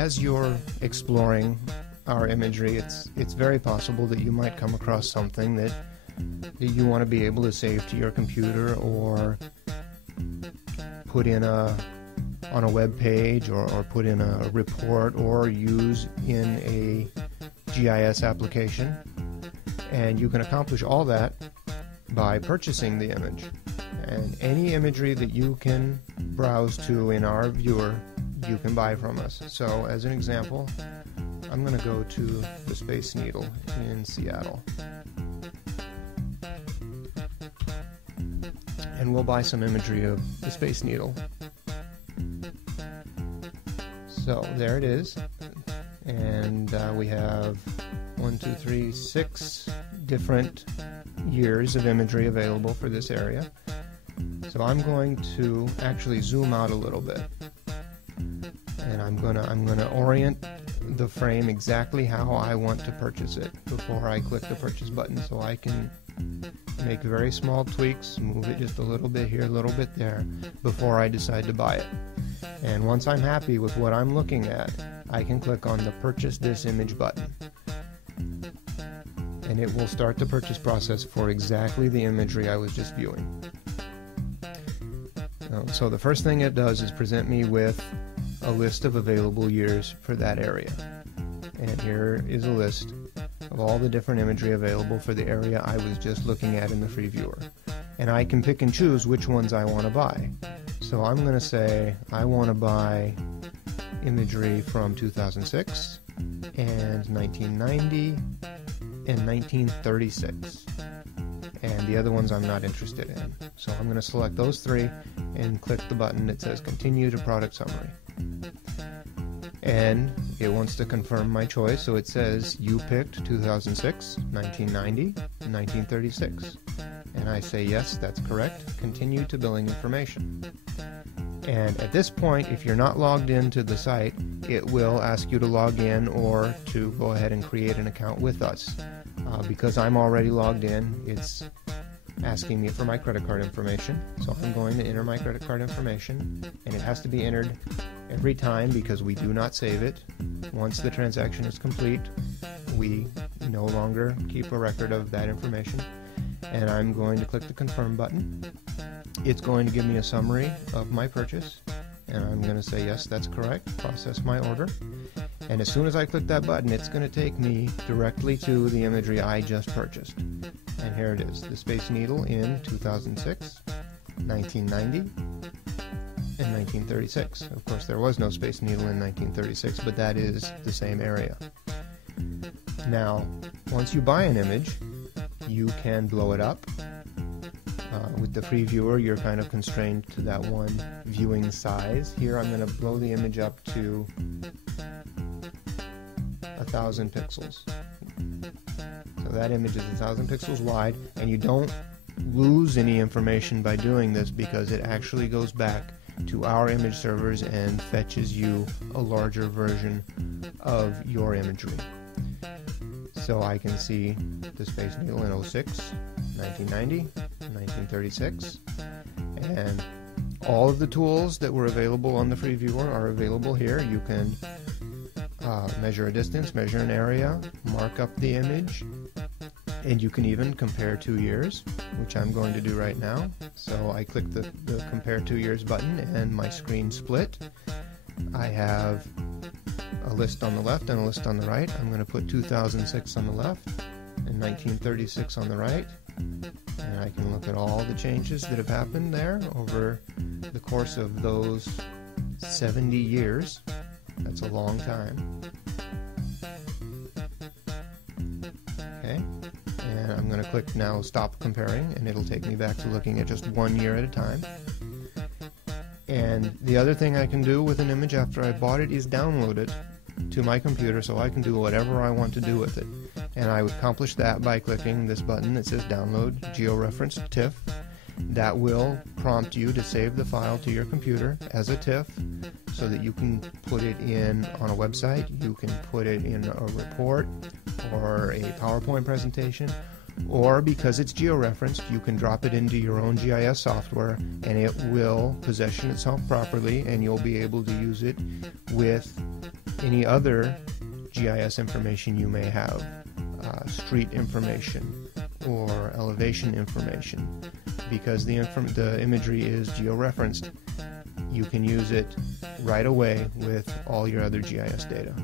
as you're exploring our imagery, it's very possible that you might come across something that you want to be able to save to your computer or put in on a web page or put in a report or use in a GIS application. And you can accomplish all that by purchasing the image. And any imagery that you can browse to in our viewer, you can buy from us. So as an example, I'm going to go to the Space Needle in Seattle. And we'll buy some imagery of the Space Needle. So there it is. And we have 6 different years of imagery available for this area. So I'm going to actually zoom out a little bit. And I'm gonna orient the frame exactly how I want to purchase it before I click the purchase button, so I can make very small tweaks, move it just a little bit here, a little bit there, before I decide to buy it. And once I'm happy with what I'm looking at, I can click on the Purchase This Image button. And it will start the purchase process for exactly the imagery I was just viewing. So the first thing it does is present me with a list of available years for that area. And here is a list of all the different imagery available for the area I was just looking at in the free viewer. And I can pick and choose which ones I want to buy. So I'm going to say I want to buy imagery from 2006 and 1990 and 1936. And the other ones I'm not interested in. So I'm going to select those 3 and click the button that says Continue to Product Summary. And it wants to confirm my choice, so it says you picked 2006, 1990, and 1936. And I say yes, that's correct. Continue to billing information. And at this point, if you're not logged into the site, it will ask you to log in or to go ahead and create an account with us. Because I'm already logged in, it's asking me for my credit card information. So I'm going to enter my credit card information, and it has to be entered every time because we do not save it. Once the transaction is complete, we no longer keep a record of that information. And I'm going to click the Confirm button. It's going to give me a summary of my purchase, and I'm going to say yes, that's correct, process my order. And as soon as I click that button, it's going to take me directly to the imagery I just purchased. And here it is, the Space Needle in 2006, 1990, and 1936. Of course, there was no Space Needle in 1936, but that is the same area. Now, once you buy an image, you can blow it up. With the free viewer, you're kind of constrained to that one viewing size. Here, I'm going to blow the image up to 1,000 pixels. So that image is 1,000 pixels wide, and you don't lose any information by doing this because it actually goes back to our image servers and fetches you a larger version of your imagery. So I can see the Space Needle in 06, 1990, 1936, and all of the tools that were available on the free viewer are available here. You can measure a distance, measure an area, mark up the image, and you can even compare 2 years, which I'm going to do right now. So I click the Compare 2 Years button and my screen split. I have a list on the left and a list on the right. I'm going to put 2006 on the left and 1936 on the right. And I can look at all the changes that have happened there over the course of those 70 years. That's a long time. Okay, and I'm going to click now Stop Comparing, and it'll take me back to looking at just 1 year at a time. And the other thing I can do with an image after I bought it is download it to my computer so I can do whatever I want to do with it. And I would accomplish that by clicking this button that says Download Georeferenced TIFF. That will prompt you to save the file to your computer as a TIFF so that you can put it in on a website, you can put it in a report or a PowerPoint presentation, Or because it's georeferenced, you can drop it into your own GIS software and it will position itself properly, and you'll be able to use it with any other GIS information you may have, street information or elevation information. Because the imagery is georeferenced, you can use it right away with all your other GIS data.